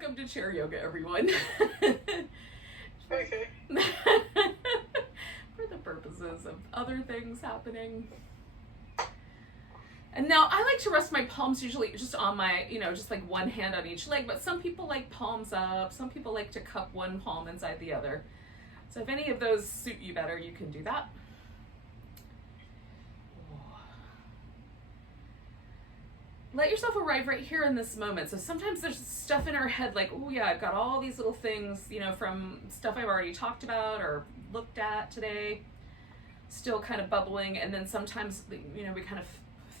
Welcome to chair yoga, everyone. Okay. For the purposes of other things happening. And now I like to rest my palms usually just on my, just like one hand on each leg, but some people like palms up. Some people like to cup one palm inside the other. So if any of those suit you better, you can do that. Let yourself arrive right here in this moment. So sometimes there's stuff in our head like, oh yeah, I've got all these little things, from stuff I've already talked about or looked at today, still kind of bubbling. And then sometimes, we kind of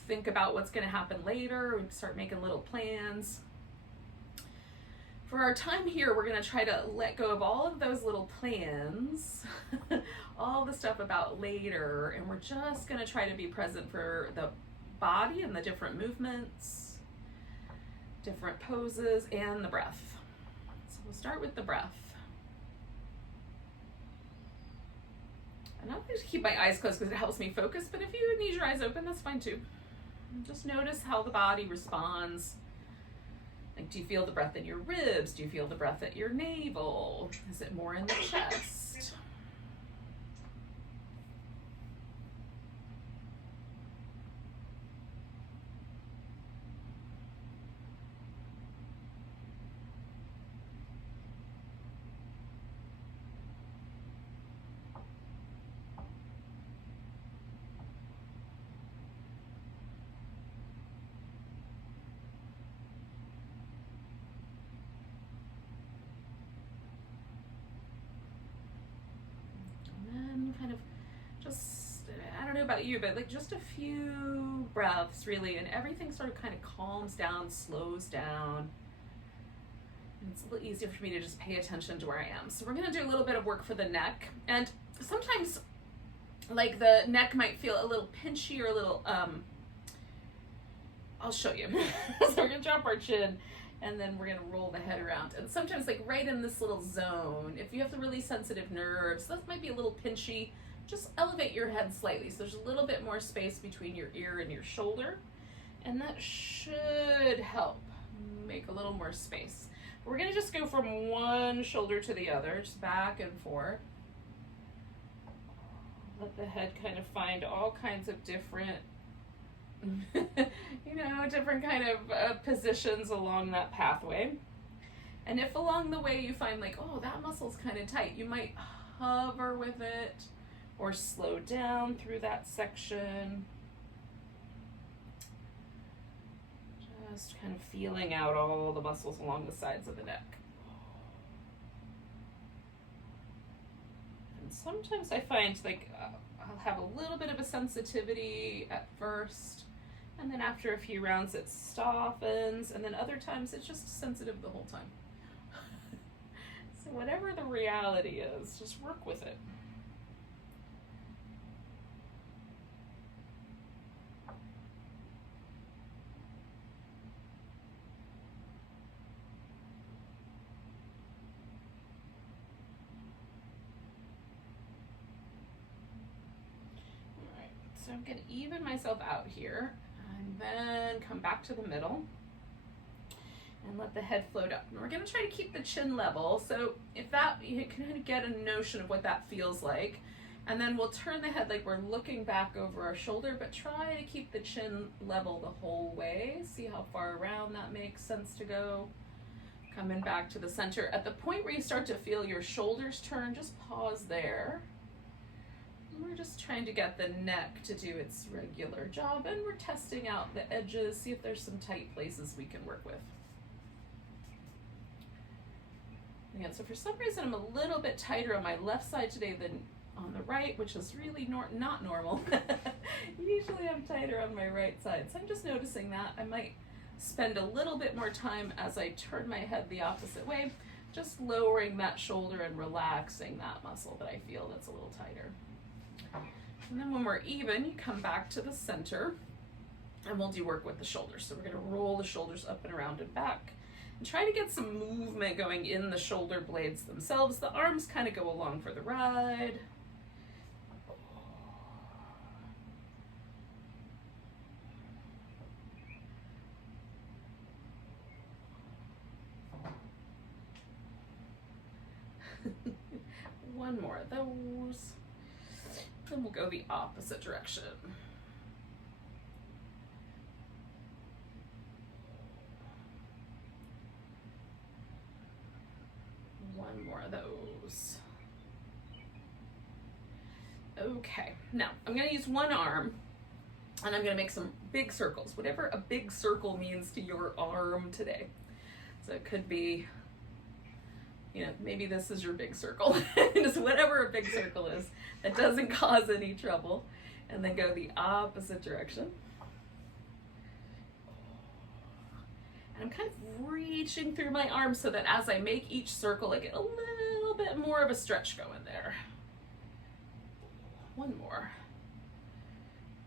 think about what's going to happen later. We start making little plans. For our time here, we're going to try to let go of all of those little plans, all the stuff about later, and we're just going to try to be present for the body and the different movements, different poses, and the breath. So we'll start with the breath. And I'm going to keep my eyes closed because it helps me focus, but if you need your eyes open, that's fine too. And just notice how the body responds. Like, do you feel the breath in your ribs? Do you feel the breath at your navel? Is it more in the chest? I don't know about you, but like just a few breaths really, and everything sort of kind of calms down, slows down. And it's a little easier for me to just pay attention to where I am. So we're going to do a little bit of work for the neck, and sometimes like the neck might feel a little pinchy or a little I'll show you. So we're going to drop our chin and then we're going to roll the head around, and sometimes like right in this little zone, if you have the really sensitive nerves, that might be a little pinchy. Just elevate your head slightly so there's a little bit more space between your ear and your shoulder, and that should help make a little more space. We're going to just go from one shoulder to the other, just back and forth. Let the head kind of find all kinds of different, different kind of positions along that pathway. And if along the way you find like, oh, that muscle's kind of tight, you might hover with it, or slow down through that section. Just kind of feeling out all the muscles along the sides of the neck. And sometimes I find like I'll have a little bit of a sensitivity at first, and then after a few rounds it softens, and then other times it's just sensitive the whole time. So whatever the reality is, just work with it. So I'm going to even myself out here, and then come back to the middle and let the head float up. And we're going to try to keep the chin level. So if that, you can kind of get a notion of what that feels like. And then we'll turn the head like we're looking back over our shoulder, but try to keep the chin level the whole way. See how far around that makes sense to go. Coming back to the center. At the point where you start to feel your shoulders turn, just pause there. We're just trying to get the neck to do its regular job, and we're testing out the edges, see if there's some tight places we can work with. Again, so for some reason I'm a little bit tighter on my left side today than on the right, which is really not normal. Usually I'm tighter on my right side, so I'm just noticing that. I might spend a little bit more time as I turn my head the opposite way, just lowering that shoulder and relaxing that muscle that I feel that's a little tighter. And then when we're even, you come back to the center, and we'll do work with the shoulders. So we're going to roll the shoulders up and around and back, and try to get some movement going in the shoulder blades themselves. The arms kind of go along for the ride. One more of those. Then we'll go the opposite direction. One more of those. Okay, now I'm gonna use one arm and I'm gonna make some big circles, whatever a big circle means to your arm today. So it could be, you know, maybe this is your big circle. Just whatever a big circle is that doesn't cause any trouble. And then go the opposite direction. And I'm kind of reaching through my arms so that as I make each circle, I get a little bit more of a stretch going there. One more.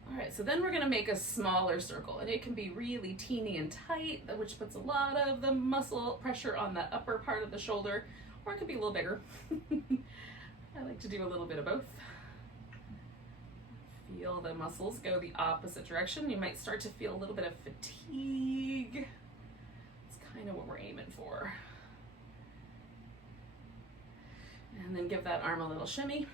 All right, so then we're gonna make a smaller circle, and it can be really teeny and tight, which puts a lot of the muscle pressure on the upper part of the shoulder, or it could be a little bigger. I like to do a little bit of both. Feel the muscles go the opposite direction. You might start to feel a little bit of fatigue. It's kind of what we're aiming for. And then give that arm a little shimmy.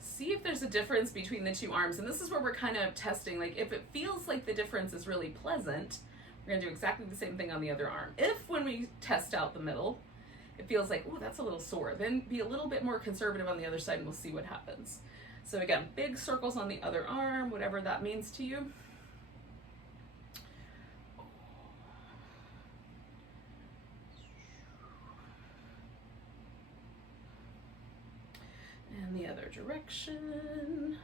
See if there's a difference between the two arms. And this is where we're kind of testing, like if it feels like the difference is really pleasant, we're gonna do exactly the same thing on the other arm. If when we test out the middle, it feels like, oh, that's a little sore, then be a little bit more conservative on the other side and we'll see what happens. So again, big circles on the other arm, whatever that means to you. And the other direction.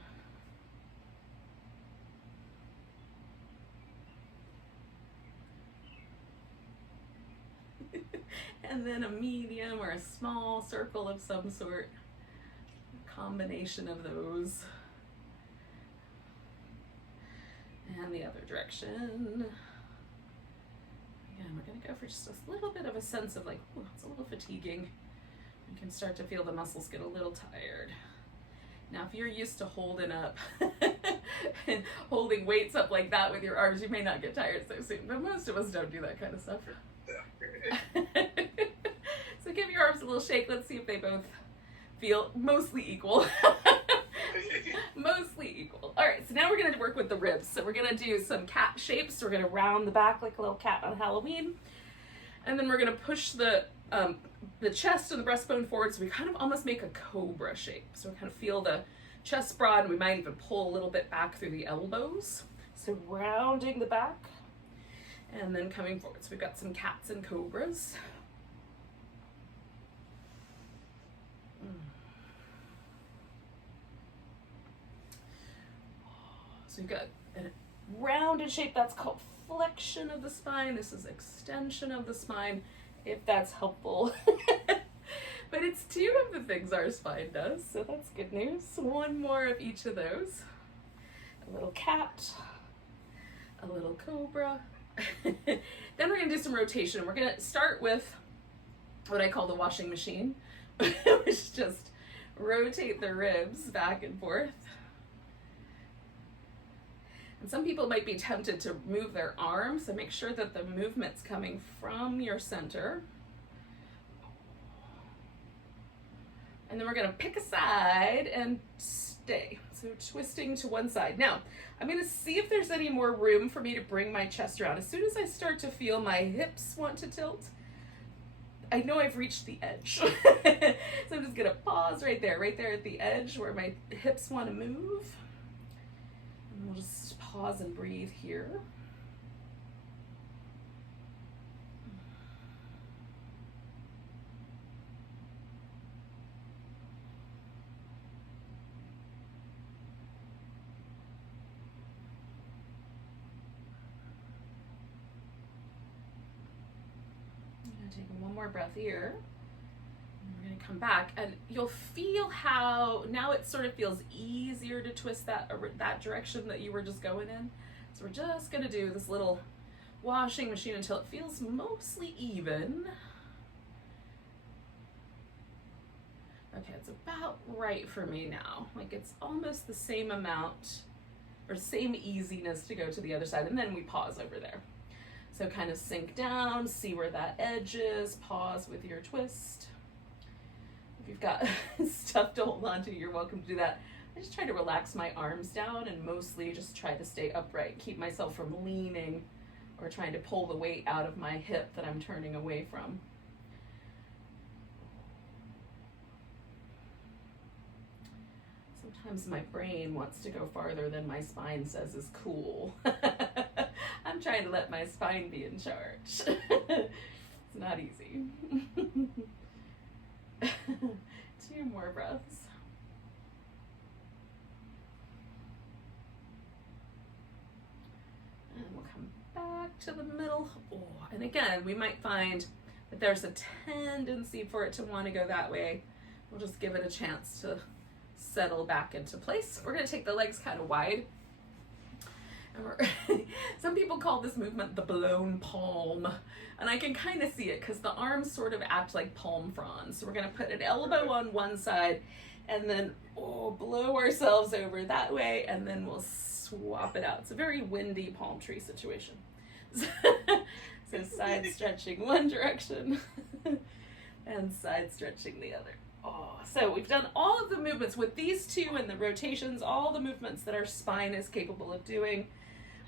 And then a medium or a small circle of some sort. A combination of those. And the other direction. Again, we're going to go for just a little bit of a sense of like, oh, it's a little fatiguing. You can start to feel the muscles get a little tired. Now, if you're used to holding up and holding weights up like that with your arms, you may not get tired so soon, but most of us don't do that kind of stuff. So give your arms a little shake. Let's see if they both feel mostly equal. Mostly equal. All right, so now we're gonna work with the ribs. So we're gonna do some cat shapes. We're gonna round the back like a little cat on Halloween. And then we're gonna push the chest and the breastbone forward, so we kind of almost make a cobra shape. So we kind of feel the chest broad, and we might even pull a little bit back through the elbows. So rounding the back, and then coming forward. So we've got some cats and cobras. So we've got a rounded shape, that's called flexion of the spine. This is extension of the spine, if that's helpful. But it's two of the things our spine does, so that's good news. One more of each of those. A little cat, a little cobra. Then we're gonna do some rotation. We're gonna start with what I call the washing machine, which is just rotate the ribs back and forth. And some people might be tempted to move their arms, so make sure that the movement's coming from your center. And then we're gonna pick a side and stay. So twisting to one side. Now, I'm gonna see if there's any more room for me to bring my chest around. As soon as I start to feel my hips want to tilt, I know I've reached the edge. So I'm just gonna pause right there at the edge where my hips wanna move. And we'll just pause and breathe here. Take one more breath here. And we're going to come back, and you'll feel how now it sort of feels easier to twist that direction that you were just going in. So we're just going to do this little washing machine until it feels mostly even. Okay, it's about right for me now. Like it's almost the same amount or same easiness to go to the other side, and then we pause over there. So kind of sink down, see where that edge is, pause with your twist. If you've got stuff to hold on to, you're welcome to do that. I just try to relax my arms down and mostly just try to stay upright, keep myself from leaning or trying to pull the weight out of my hip that I'm turning away from. Sometimes my brain wants to go farther than my spine says is cool. I'm trying to let my spine be in charge. It's not easy. 2 more breaths. And we'll come back to the middle. Oh, and again, we might find that there's a tendency for it to want to go that way. We'll just give it a chance to settle back into place. We're going to take the legs kind of wide. And some people call this movement the blown palm. And I can kind of see it because the arms sort of act like palm fronds. So we're going to put an elbow on one side and then blow ourselves over that way, and then we'll swap it out. It's a very windy palm tree situation. So side stretching one direction and side stretching the other. So we've done all of the movements with these 2 and the rotations, all the movements that our spine is capable of doing,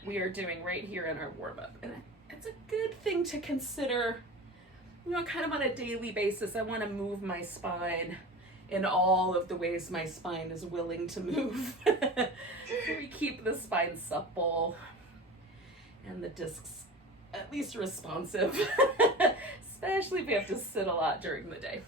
we are doing right here in our warm-up. And it's a good thing to consider, you know, kind of on a daily basis. I want to move my spine in all of the ways my spine is willing to move. So we keep the spine supple and the discs at least responsive, especially if we have to sit a lot during the day.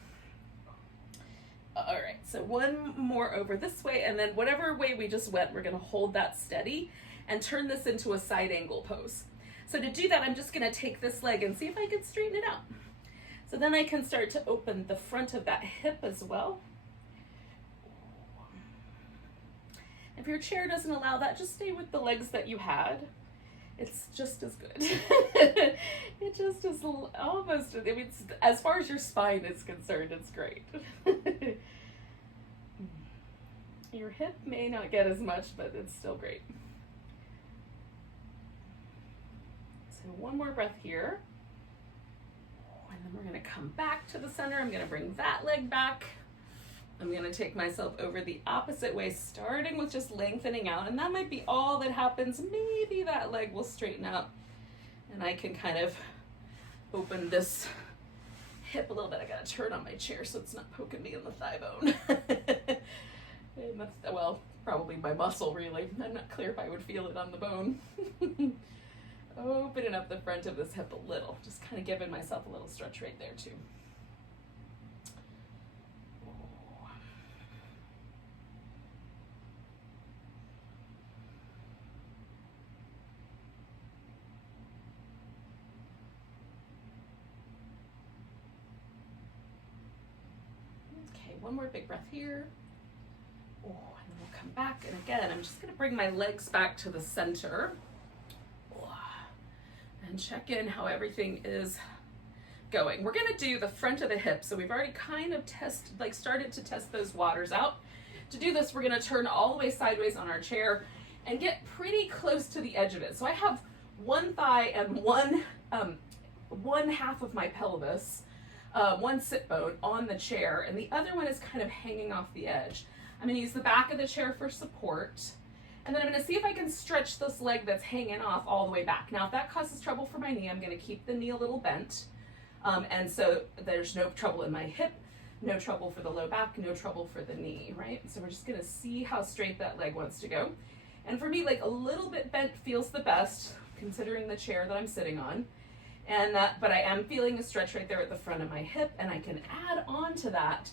All right, so one more over this way, and then whatever way we just went, we're gonna hold that steady and turn this into a side angle pose. So to do that, I'm just gonna take this leg and see if I can straighten it out. So then I can start to open the front of that hip as well. If your chair doesn't allow that, just stay with the legs that you had. It's just as good. It just is almost, I mean, as far as your spine is concerned, it's great. Your hip may not get as much, but it's still great. So one more breath here. And then we're gonna come back to the center. I'm gonna bring that leg back. I'm gonna take myself over the opposite way, starting with just lengthening out, and that might be all that happens. Maybe that leg will straighten out, and I can kind of open this hip a little bit. I gotta turn on my chair so it's not poking me in the thigh bone. And that's, well, probably my muscle, really. I'm not clear if I would feel it on the bone. Opening up the front of this hip a little, just kind of giving myself a little stretch right there too. One more big breath here. And then we'll come back. And again, I'm just going to bring my legs back to the center. And check in how everything is going. We're going to do the front of the hip. So we've already kind of started to test those waters out. To do this, we're going to turn all the way sideways on our chair and get pretty close to the edge of it. So I have one thigh and one half of my pelvis, one sit bone on the chair, and the other one is kind of hanging off the edge. I'm going to use the back of the chair for support, and then I'm going to see if I can stretch this leg that's hanging off all the way back. Now, if that causes trouble for my knee, I'm going to keep the knee a little bent, and so there's no trouble in my hip, no trouble for the low back, no trouble for the knee, right? So we're just going to see how straight that leg wants to go. And for me, like a little bit bent feels the best, considering the chair that I'm sitting on. But I am feeling a stretch right there at the front of my hip, and I can add on to that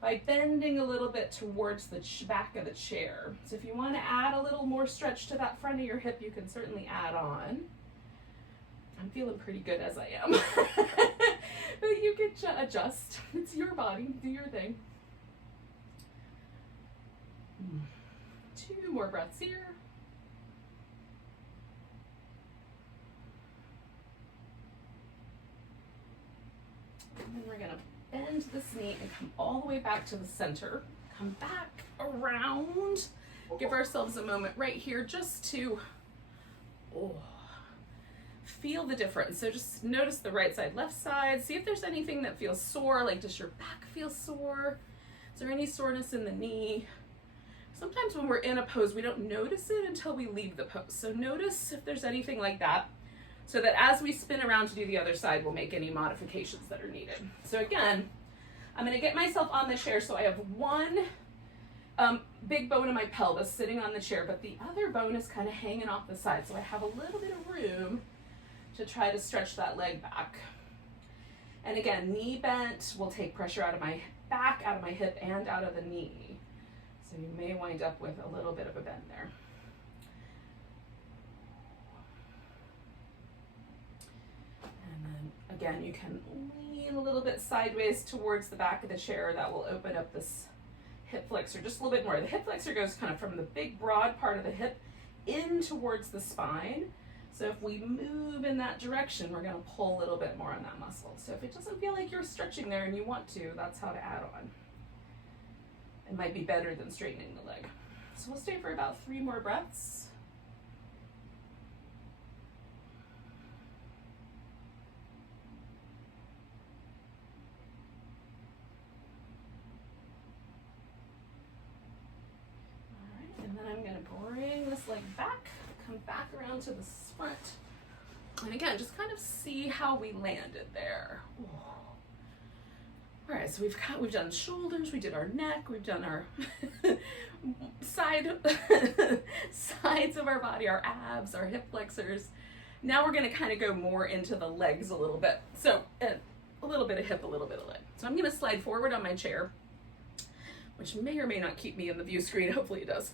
by bending a little bit towards the back of the chair. So if you want to add a little more stretch to that front of your hip, you can certainly add on. I'm feeling pretty good as I am. But you can adjust. It's your body. Do your thing. 2 more breaths here. And then we're going to bend this knee and come all the way back to the center. Come back around. Give ourselves a moment right here just to feel the difference. So just notice the right side, left side. See if there's anything that feels sore, like does your back feel sore? Is there any soreness in the knee? Sometimes when we're in a pose, we don't notice it until we leave the pose. So notice if there's anything like that, so that as we spin around to do the other side, we'll make any modifications that are needed. So again, I'm gonna get myself on the chair so I have one big bone in my pelvis sitting on the chair, but the other bone is kind of hanging off the side. So I have a little bit of room to try to stretch that leg back. And again, knee bent will take pressure out of my back, out of my hip, and out of the knee. So you may wind up with a little bit of a bend there. And then again, you can lean a little bit sideways towards the back of the chair. That will open up this hip flexor just a little bit more. The hip flexor goes kind of from the big broad part of the hip in towards the spine. So if we move in that direction, we're going to pull a little bit more on that muscle. So if it doesn't feel like you're stretching there and you want to, that's how to add on. It might be better than straightening the leg. So we'll stay for about 3 more breaths. All right, and then I'm going to bring this leg back, come back around to the front. And again, just kind of see how we landed there. Ooh. All right, so we've done shoulders, we did our neck, we've done our sides of our body, our abs, our hip flexors. Now we're gonna kind of go more into the legs a little bit. So a little bit of hip, a little bit of leg. So I'm gonna slide forward on my chair, which may or may not keep me in the view screen, hopefully it does.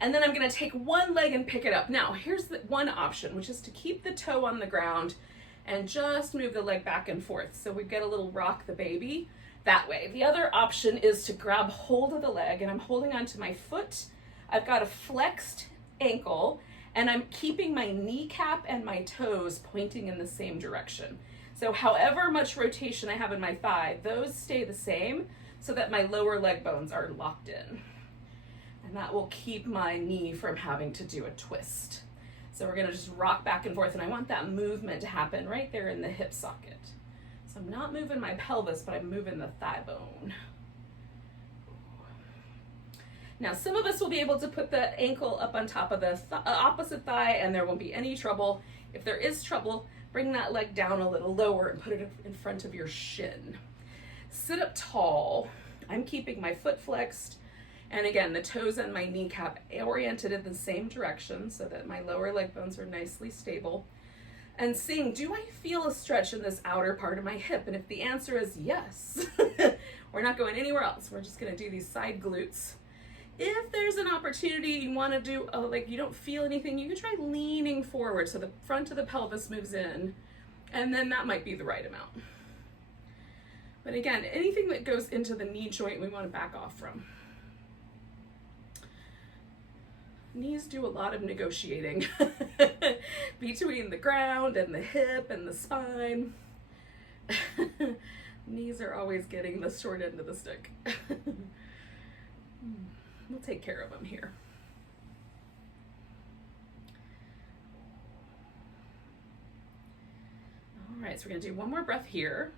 And then I'm gonna take one leg and pick it up. Now, here's the one option, which is to keep the toe on the ground and just move the leg back and forth. So we get a little rock the baby that way. The other option is to grab hold of the leg, and I'm holding onto my foot. I've got a flexed ankle, and I'm keeping my kneecap and my toes pointing in the same direction. So however much rotation I have in my thigh, those stay the same so that my lower leg bones are locked in. And that will keep my knee from having to do a twist. So we're gonna just rock back and forth, and I want that movement to happen right there in the hip socket. So I'm not moving my pelvis, but I'm moving the thigh bone. Now, some of us will be able to put the ankle up on top of the opposite thigh, and there won't be any trouble. If there is trouble, bring that leg down a little lower and put it in front of your shin. Sit up tall. I'm keeping my foot flexed, and again, the toes and my kneecap oriented in the same direction so that my lower leg bones are nicely stable. And seeing, do I feel a stretch in this outer part of my hip? And if the answer is yes, we're not going anywhere else. We're just gonna do these side glutes. If there's an opportunity you wanna do, like you don't feel anything, you can try leaning forward so the front of the pelvis moves in, and then that might be the right amount. But again, anything that goes into the knee joint, we wanna back off from. Knees do a lot of negotiating between the ground and the hip and the spine. Knees are always getting the short end of the stick. We'll take care of them here. All right, so we're gonna do one more breath here.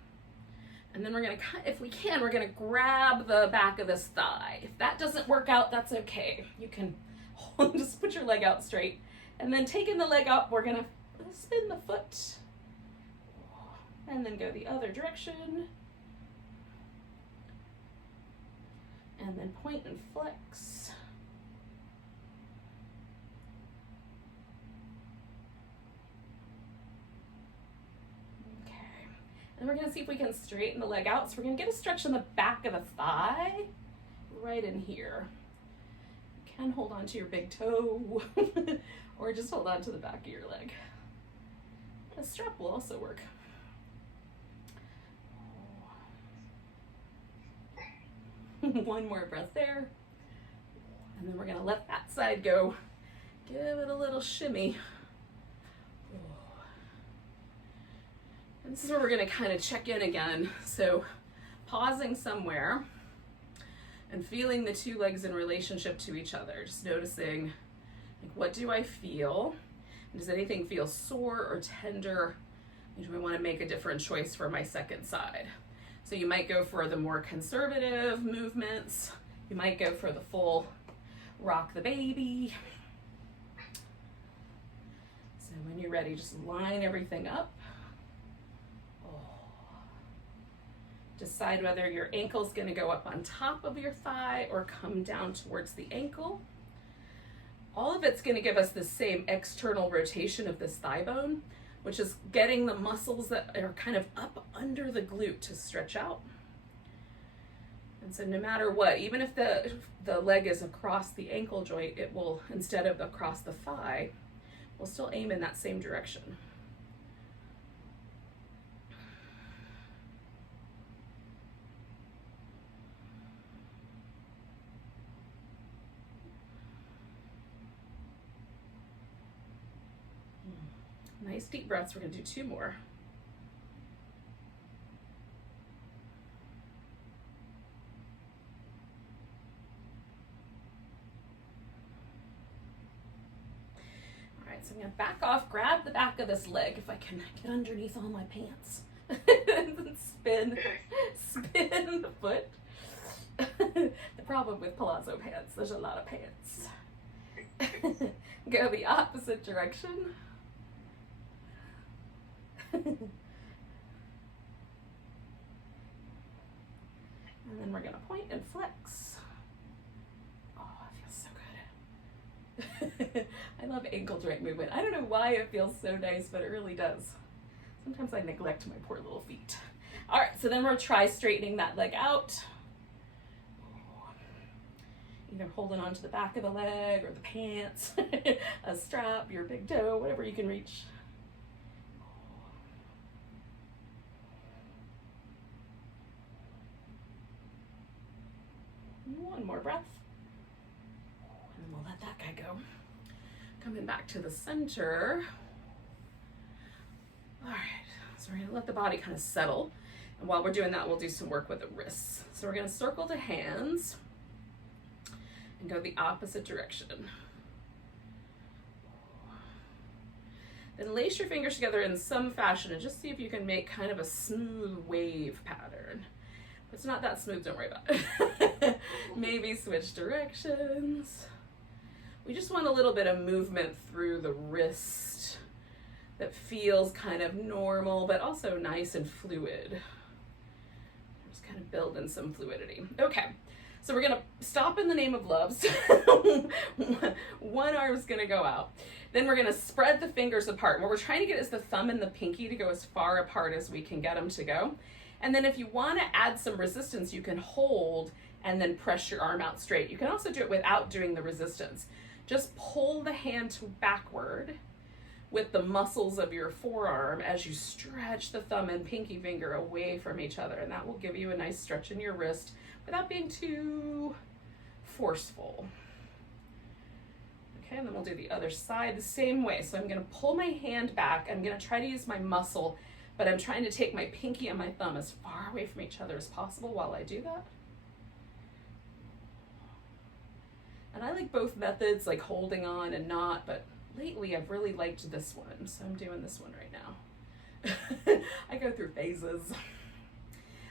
And then we're gonna, if we can, we're gonna grab the back of this thigh. If that doesn't work out, that's okay. You can just put your leg out straight, and then taking the leg up, we're gonna spin the foot and then go the other direction, and then point and flex. Okay, and we're gonna see if we can straighten the leg out. So we're gonna get a stretch in the back of the thigh right in here. Can hold on to your big toe or just hold on to the back of your leg. A strap will also work. One more breath there. And then we're gonna let that side go. Give it a little shimmy. And this is where we're gonna kind of check in again. So pausing somewhere and feeling the two legs in relationship to each other. Just noticing, like, what do I feel? Does anything feel sore or tender? Do I want to make a different choice for my second side? So you might go for the more conservative movements. You might go for the full rock the baby. So when you're ready, just line everything up. Decide whether your ankle's going to go up on top of your thigh or come down towards the ankle. All of it's going to give us the same external rotation of this thigh bone, which is getting the muscles that are kind of up under the glute to stretch out. And so no matter what, even if the leg is across the ankle joint, it will, instead of across the thigh, we'll still aim in that same direction. Nice deep breaths. We're going to do 2 more. All right, so I'm going to back off, grab the back of this leg if I can get underneath all my pants. And spin the foot. The problem with palazzo pants, there's a lot of pants. Go the opposite direction. And then we're going to point and flex. Oh, it feels so good. I love ankle joint movement. I don't know why it feels so nice, but it really does. Sometimes I neglect my poor little feet. All right, so then we'll try straightening that leg out. Either holding onto the back of the leg or the pants, a strap, your big toe, whatever you can reach. One more breath. And then we'll let that guy go. Coming back to the center. All right, so we're gonna let the body kind of settle. And while we're doing that, we'll do some work with the wrists. So we're gonna circle to hands and go the opposite direction. Then lace your fingers together in some fashion and just see if you can make kind of a smooth wave pattern. If it's not that smooth, don't worry about it. Maybe switch directions. We just want a little bit of movement through the wrist that feels kind of normal, but also nice and fluid. Just kind of build in some fluidity. Okay, so we're gonna stop in the name of love. So one arm's gonna go out. Then we're gonna spread the fingers apart. What we're trying to get is the thumb and the pinky to go as far apart as we can get them to go. And then if you wanna add some resistance, you can hold and then press your arm out straight. You can also do it without doing the resistance. Just pull the hand backward with the muscles of your forearm as you stretch the thumb and pinky finger away from each other. And that will give you a nice stretch in your wrist without being too forceful. Okay, and then we'll do the other side the same way. So I'm gonna pull my hand back. I'm gonna try to use my muscle, but I'm trying to take my pinky and my thumb as far away from each other as possible while I do that. And I like both methods, like holding on and not, but lately I've really liked this one, so I'm doing this one right now. I go through phases.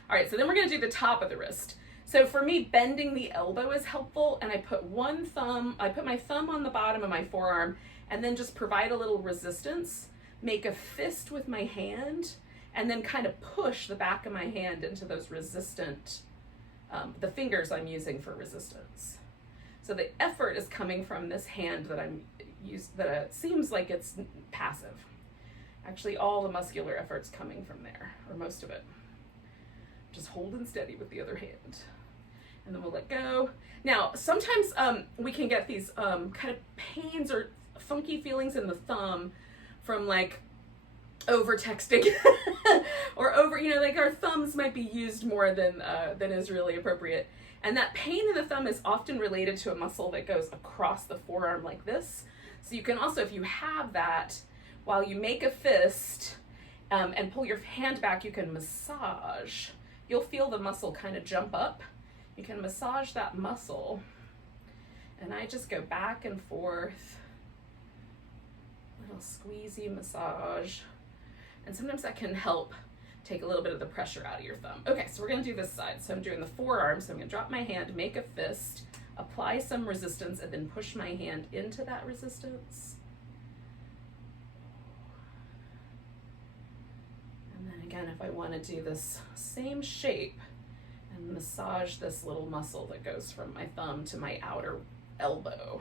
All right, so then we're gonna do the top of the wrist. So for me, bending the elbow is helpful, and I put my thumb on the bottom of my forearm, and then just provide a little resistance, make a fist with my hand, and then kind of push the back of my hand into those resistant, the fingers I'm using for resistance. So the effort is coming from this hand that seems like it's passive. Actually, all the muscular effort's coming from there, or most of it. Just holding steady with the other hand. And then we'll let go. Now, sometimes we can get these kind of pains or funky feelings in the thumb from like over texting or over, like our thumbs might be used more than is really appropriate. And that pain in the thumb is often related to a muscle that goes across the forearm like this. So you can also, if you have that, while you make a fist and pull your hand back, you can massage. You'll feel the muscle kind of jump up. You can massage that muscle. And I just go back and forth, little squeezy massage. And sometimes that can help take a little bit of the pressure out of your thumb. Okay, so we're gonna do this side. So I'm doing the forearm, so I'm gonna drop my hand, make a fist, apply some resistance, and then push my hand into that resistance. And then again, if I wanna do this same shape and massage this little muscle that goes from my thumb to my outer elbow,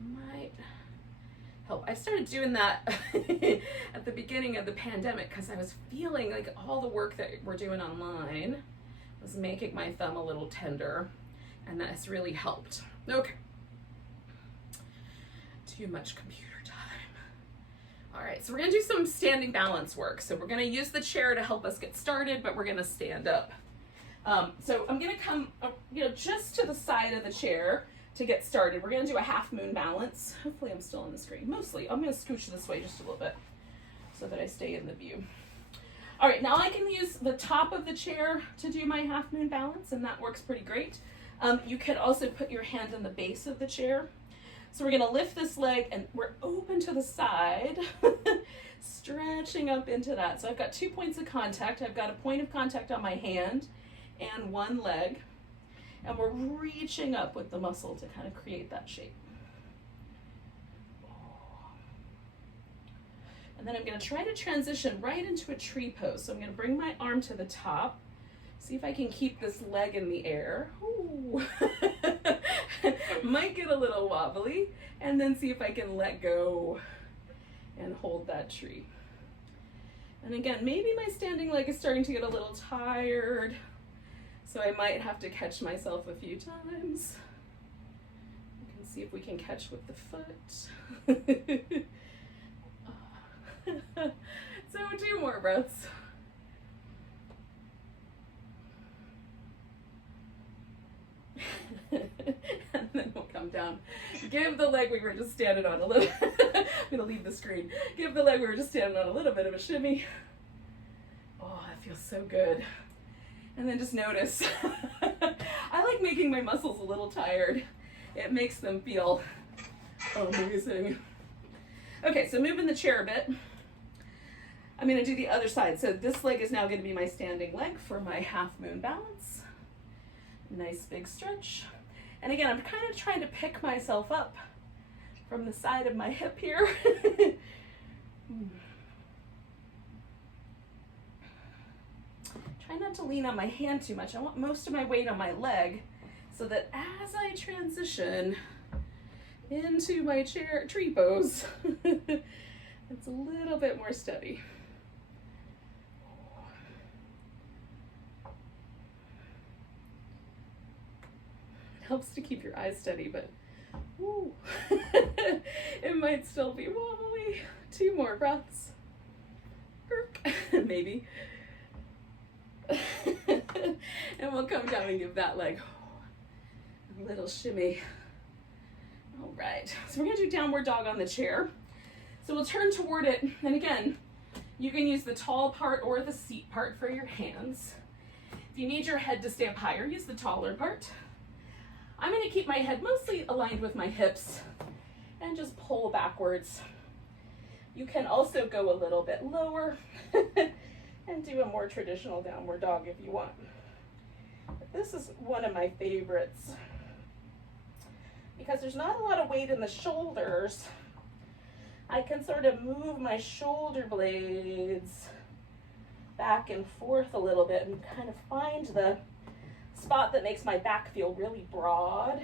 might help. I started doing that at the beginning of the pandemic because I was feeling like all the work that we're doing online was making my thumb a little tender, and that's really helped. Okay. Too much computer time. All right, so we're gonna do some standing balance work. So we're gonna use the chair to help us get started, but we're gonna stand up. So I'm gonna come, just to the side of the chair to get started. We're gonna do a half moon balance. Hopefully I'm still on the screen. Mostly, I'm gonna scooch this way just a little bit so that I stay in the view. All right, now I can use the top of the chair to do my half moon balance, and that works pretty great. You could also put your hand on the base of the chair. So we're gonna lift this leg and we're open to the side, stretching up into that. So I've got 2 points of contact. I've got a point of contact on my hand and one leg. And we're reaching up with the muscle to kind of create that shape. And then I'm going to try to transition right into a tree pose. So I'm going to bring my arm to the top, see if I can keep this leg in the air. Ooh. Might get a little wobbly, and then see if I can let go and hold that tree. And again, maybe my standing leg is starting to get a little tired, so I might have to catch myself a few times. We can see if we can catch with the foot. So 2 more breaths. And then we'll come down. Give the leg we were just standing on a little, I'm gonna leave the screen. Give the leg we were just standing on a little bit of a shimmy. Oh, that feels so good. And then just notice. I like making my muscles a little tired. It makes them feel amazing. Okay, so moving the chair a bit. I'm gonna do the other side. So this leg is now gonna be my standing leg for my half moon balance. Nice big stretch. And again, I'm kind of trying to pick myself up from the side of my hip here. Try not to lean on my hand too much. I want most of my weight on my leg so that as I transition into my chair tree pose, it's a little bit more steady. It helps to keep your eyes steady, but woo, it might still be wobbly. 2 more breaths. Maybe. And we'll come down and give that leg a little shimmy. All right, so we're gonna do downward dog on the chair. So we'll turn toward it, and again, you can use the tall part or the seat part for your hands. If you need your head to stay up higher, use the taller part. I'm gonna keep my head mostly aligned with my hips and just pull backwards. You can also go a little bit lower and do a more traditional downward dog if you want. But this is one of my favorites because there's not a lot of weight in the shoulders. I can sort of move my shoulder blades back and forth a little bit and kind of find the spot that makes my back feel really broad.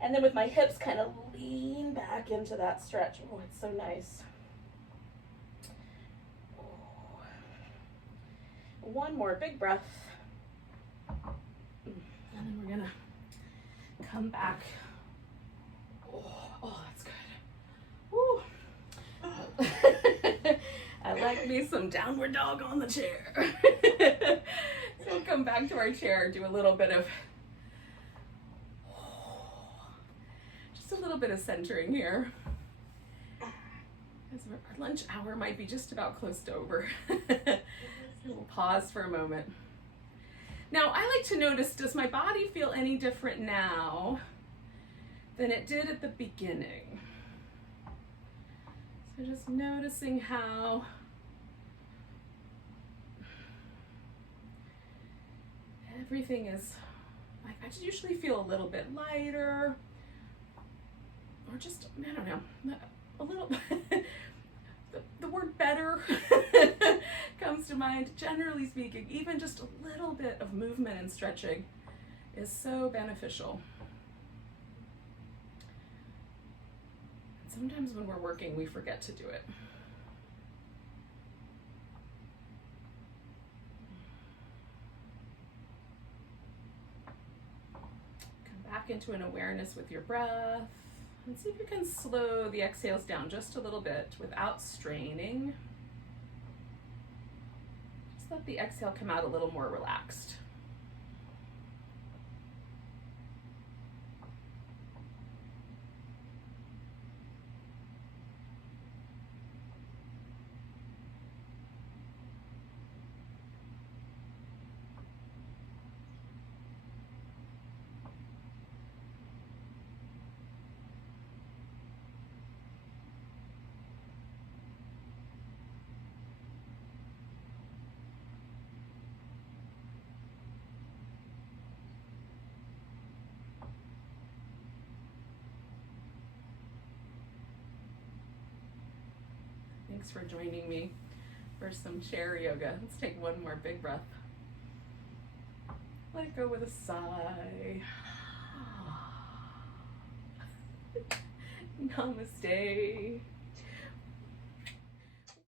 And then with my hips kind of lean back into that stretch. Oh, it's so nice. One more big breath. And then we're gonna come back. Oh, that's good. Woo. I like me some downward dog on the chair. So we'll come back to our chair, do a little bit of, just a little bit of centering here. As our lunch hour might be just about close to over. We'll pause for a moment. Now, I like to notice, does my body feel any different now than it did at the beginning? So just noticing how everything is, I just usually feel a little bit lighter, or just, I don't know, a little, the word better comes to mind. Generally speaking, even just a little bit of movement and stretching is so beneficial. And sometimes when we're working, we forget to do it. Come back into an awareness with your breath. And see if you can slow the exhales down just a little bit without straining. Just let the exhale come out a little more relaxed. Thanks for joining me for some chair yoga. Let's take one more big breath. Let it go with a sigh. Namaste.